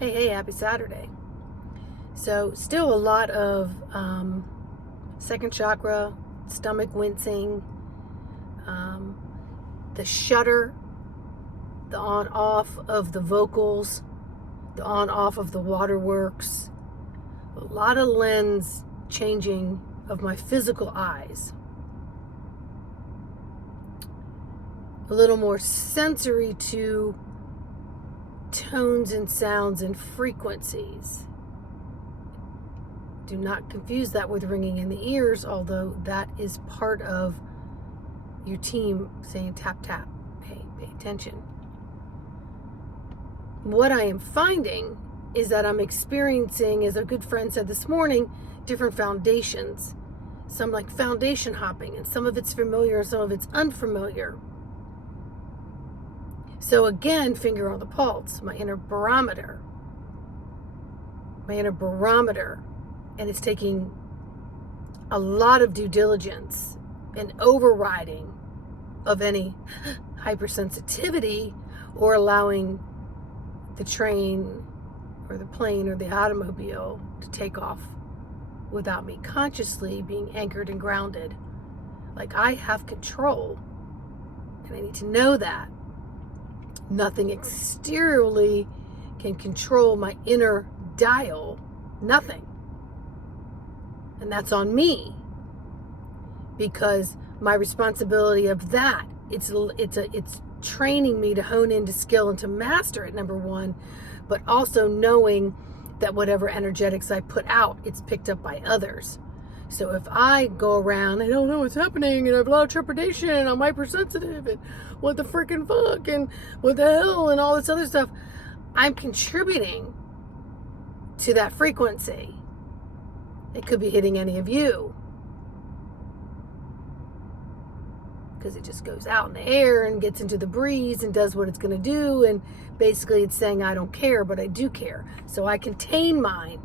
Hey, happy Saturday. So, still a lot of second chakra, stomach wincing, um, the shudder, the on off of the vocals, the on off of the waterworks, a lot of lens changing of my physical eyes, a little more sensory to tones and sounds and frequencies. Do not confuse that with ringing in the ears, although that is part of your team saying tap, tap, pay attention. What I am finding is that I'm experiencing, as a good friend said this morning, different foundations. Some like foundation hopping, and some of it's familiar and some of it's unfamiliar. So again, finger on the pulse, my inner barometer. And it's taking a lot of due diligence and overriding of any hypersensitivity, or allowing the train or the plane or the automobile to take off without me consciously being anchored and grounded. Like I have control, and I need to know that. Nothing exteriorly can control my inner dial. Nothing. And that's on me, because my responsibility of that, it's training me to hone into skill and to master it, number one, but also knowing that whatever energetics I put out, it's picked up by others. So if I go around, I don't know what's happening, and I have a lot of trepidation, and I'm hypersensitive, and what the freaking fuck, and what the hell, and all this other stuff, I'm contributing to that frequency. It could be hitting any of you, because it just goes out in the air and gets into the breeze and does what it's going to do, and basically it's saying I don't care, but I do care. So I contain mine.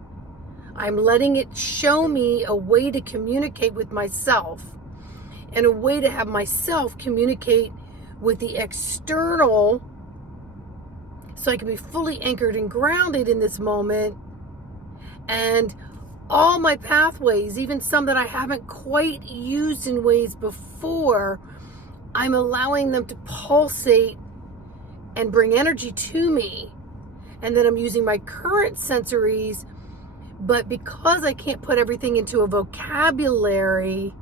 I'm letting it show me a way to communicate with myself, and a way to have myself communicate with the external, so I can be fully anchored and grounded in this moment. And all my pathways, even some that I haven't quite used in ways before, I'm allowing them to pulsate and bring energy to me. And then I'm using my current sensories, but because I can't put everything into a vocabulary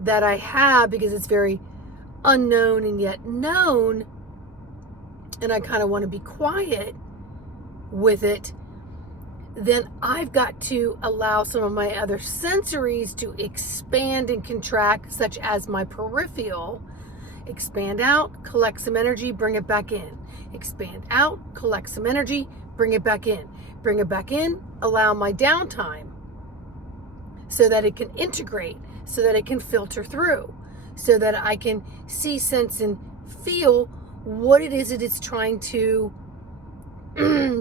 that I have, because it's very unknown and yet known, and I kind of want to be quiet with it, then I've got to allow some of my other sensories to expand and contract, such as my peripheral. Expand out, collect some energy, bring it back in. Expand out, collect some energy, bring it back in. Bring it back in, allow my downtime so that it can integrate, so that it can filter through, so that I can see, sense, and feel what it is that it's trying to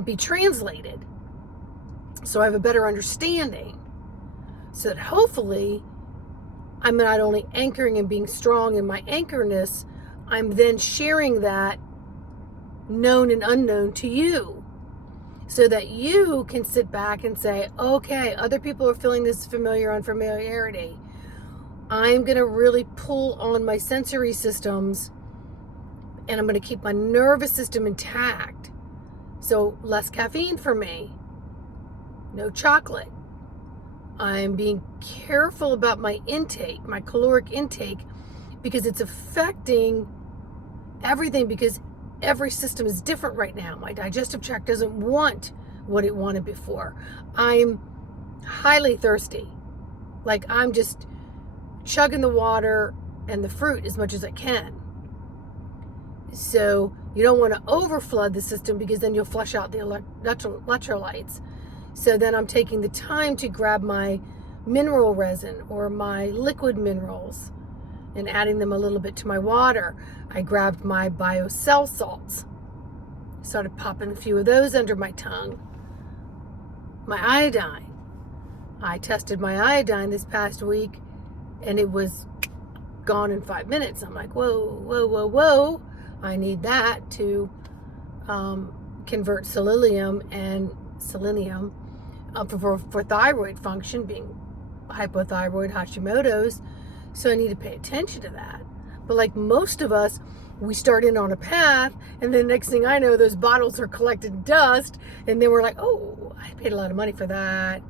be translated. So I have a better understanding, so that hopefully I'm not only anchoring and being strong in my anchorness, I'm then sharing that known and unknown to you, so that you can sit back and say, okay, other people are feeling this familiar unfamiliarity. I'm going to really pull on my sensory systems, and I'm going to keep my nervous system intact. So less caffeine for me. No chocolate. I'm being careful about my intake, my caloric intake, because it's affecting everything, because every system is different right now. My digestive tract doesn't want what it wanted before. I'm highly thirsty. Like I'm just chugging the water and the fruit as much as I can. So you don't want to overflood the system, because then you'll flush out the electrolytes. So then I'm taking the time to grab my mineral resin or my liquid minerals and adding them a little bit to my water. I grabbed my BioCell salts, started popping a few of those under my tongue. My iodine. I tested my iodine this past week, and it was gone in 5 minutes. I'm like, whoa. I need that to convert selenium and selenium for thyroid function, being hypothyroid, Hashimoto's. So I need to pay attention to that. But like most of us, we start in on a path, and then next thing I know, those bottles are collecting dust, and then we're like, oh, I paid a lot of money for that.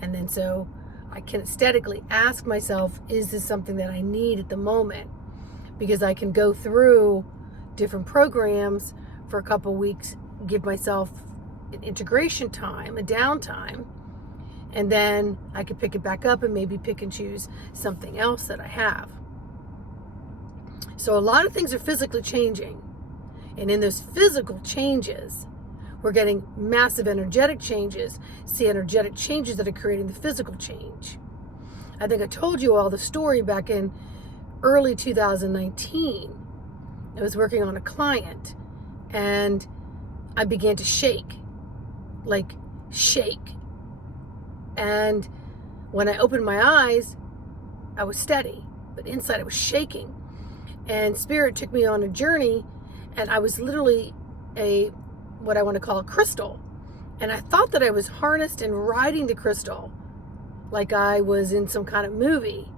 And then so I can aesthetically ask myself, is this something that I need at the moment? Because I can go through different programs for a couple weeks, give myself an integration time, a downtime, and then I could pick it back up and maybe pick and choose something else that I have. So a lot of things are physically changing. And in those physical changes, we're getting massive energetic changes. It's the energetic changes that are creating the physical change. I think I told you all the story back in early 2019. I was working on a client and I began to shake. And when I opened my eyes, I was steady, but inside I was shaking. And Spirit took me on a journey, and I was literally what I want to call a crystal. And I thought that I was harnessed and riding the crystal like I was in some kind of movie.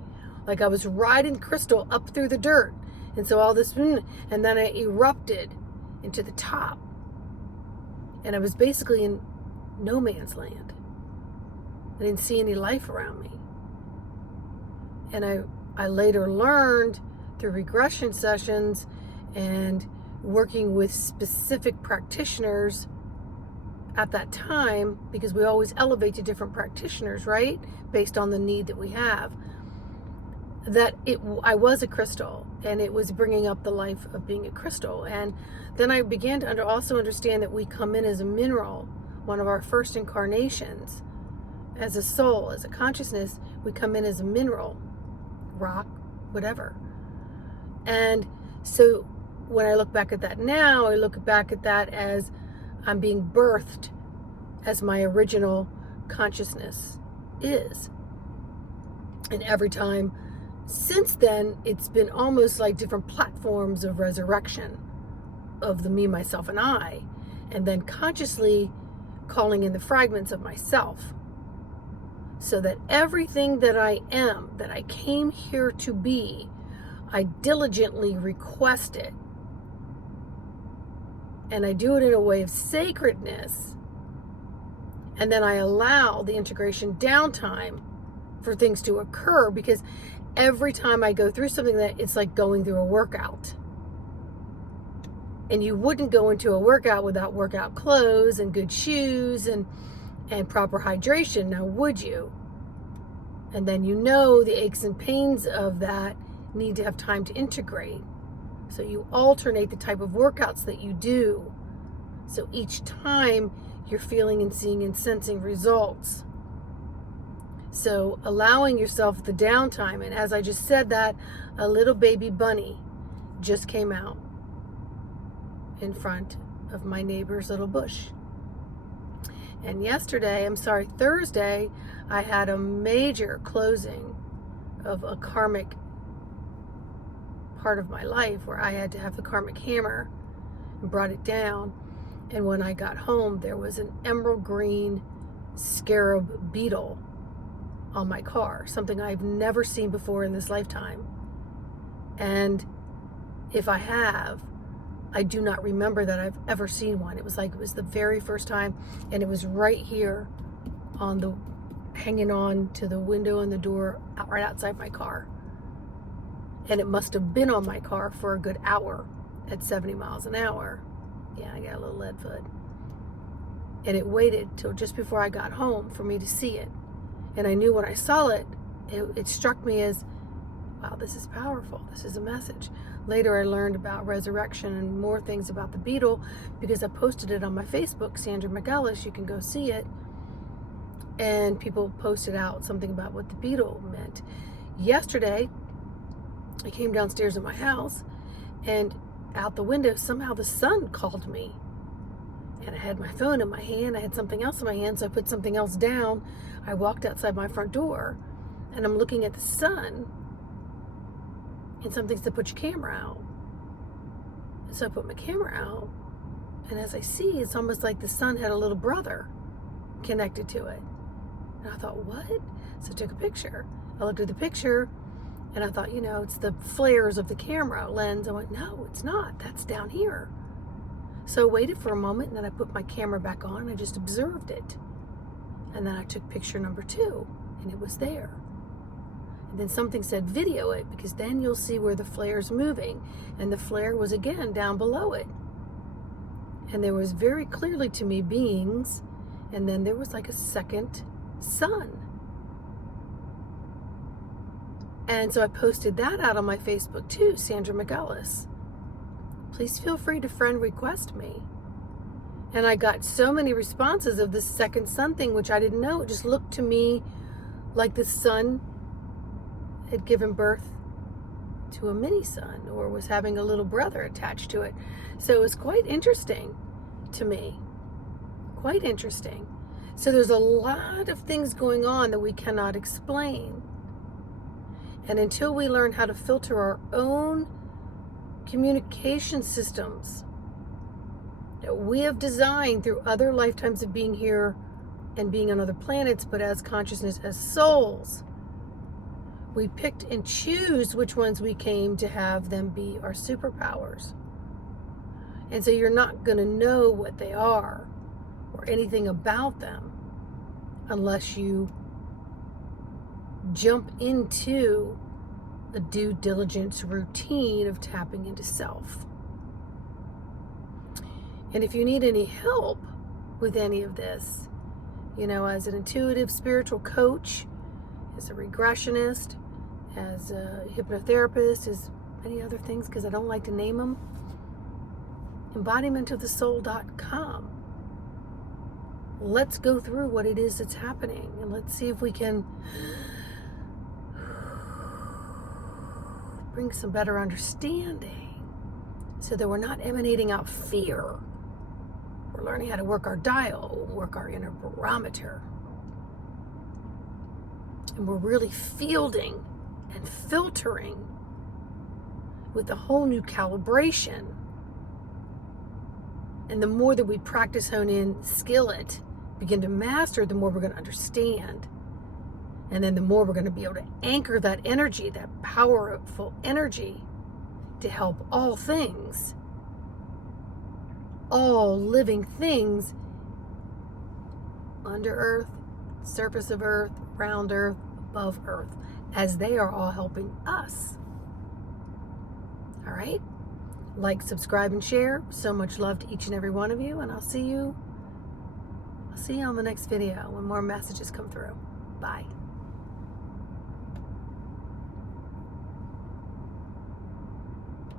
Like I was riding the crystal up through the dirt. And so all this, and then I erupted into the top. And I was basically in no man's land. I didn't see any life around me. And I later learned through regression sessions and working with specific practitioners at that time, because we always elevate to different practitioners, right? Based on the need that we have. I was a crystal, and it was bringing up the life of being a crystal. And then I began to also understand that we come in as a mineral, one of our first incarnations. As a soul, as a consciousness, we come in as a mineral, rock, whatever. And so when I look back at that now, I look back at that as I'm being birthed as my original consciousness is. And every time since then, it's been almost like different platforms of resurrection of the me, myself, and I, and then consciously calling in the fragments of myself, so that everything that I am, that I came here to be, I diligently request it. And I do it in a way of sacredness. And then I allow the integration downtime for things to occur, because every time I go through something, that it's like going through a workout. And you wouldn't go into a workout without workout clothes and good shoes and proper hydration, now would you? And then the aches and pains of that need to have time to integrate. So you alternate the type of workouts that you do. So each time you're feeling and seeing and sensing results. So allowing yourself the downtime. And as I just said that, a little baby bunny just came out in front of my neighbor's little bush. And Thursday, I had a major closing of a karmic part of my life where I had to have the karmic hammer and brought it down. And when I got home, there was an emerald green scarab beetle on my car, something I've never seen before in this lifetime. And if I have, I do not remember that I've ever seen one. It was the very first time, and it was right here hanging on to the window and the door right outside my car. And it must have been on my car for a good hour at 70 miles an hour. Yeah, I got a little lead foot. And it waited till just before I got home for me to see it. And I knew when I saw it, it struck me as, wow, this is powerful. This is a message. Later, I learned about resurrection and more things about the beetle because I posted it on my Facebook, Sandra McEllis. You can go see it. And people posted out something about what the beetle meant. Yesterday, I came downstairs at my house, and out the window, somehow the sun called me. And I had my phone in my hand. I had something else in my hand, so I put something else down. I walked outside my front door, and I'm looking at the sun, and something said, put your camera out. So I put my camera out, And as I see, it's almost like the sun had a little brother connected to it. And I thought, what? So I took a picture. I looked at the picture and I thought, it's the flares of the camera lens. I went, no, it's not. That's down here. So I waited for a moment and then I put my camera back on and I just observed it. And then I took picture number 2 and it was there. And then something said video it, because then you'll see where the flare's moving. And the flare was again down below it. And there was very clearly to me beings, and then there was like a second sun. And so I posted that out on my Facebook too, Sandra McGullis. Please feel free to friend request me. And I got so many responses of this second sun thing, which I didn't know. It just looked to me like the sun had given birth to a mini sun, or was having a little brother attached to it. So it was quite interesting to me. Quite interesting. So there's a lot of things going on that we cannot explain. And until we learn how to filter our own communication systems that we have designed through other lifetimes of being here and being on other planets, but as consciousness, as souls, we picked and choose which ones we came to have them be our superpowers. And so you're not going to know what they are or anything about them unless you jump into a due diligence routine of tapping into self. And if you need any help with any of this, as an intuitive spiritual coach, as a regressionist, as a hypnotherapist, as many other things, because I don't like to name them, embodimentofthesoul.com. Let's go through what it is that's happening, and let's see if we can bring some better understanding so that we're not emanating out fear. We're learning how to work our dial, work our inner barometer. And we're really fielding and filtering with a whole new calibration. And the more that we practice, hone in, skill it, begin to master, the more we're going to understand. And then the more we're going to be able to anchor that energy, that powerful energy, to help all things, all living things, under earth, surface of earth, around earth, above earth, as they are all helping us. All right? Like, subscribe, and share. So much love to each and every one of you, and I'll see you on the next video when more messages come through. Bye.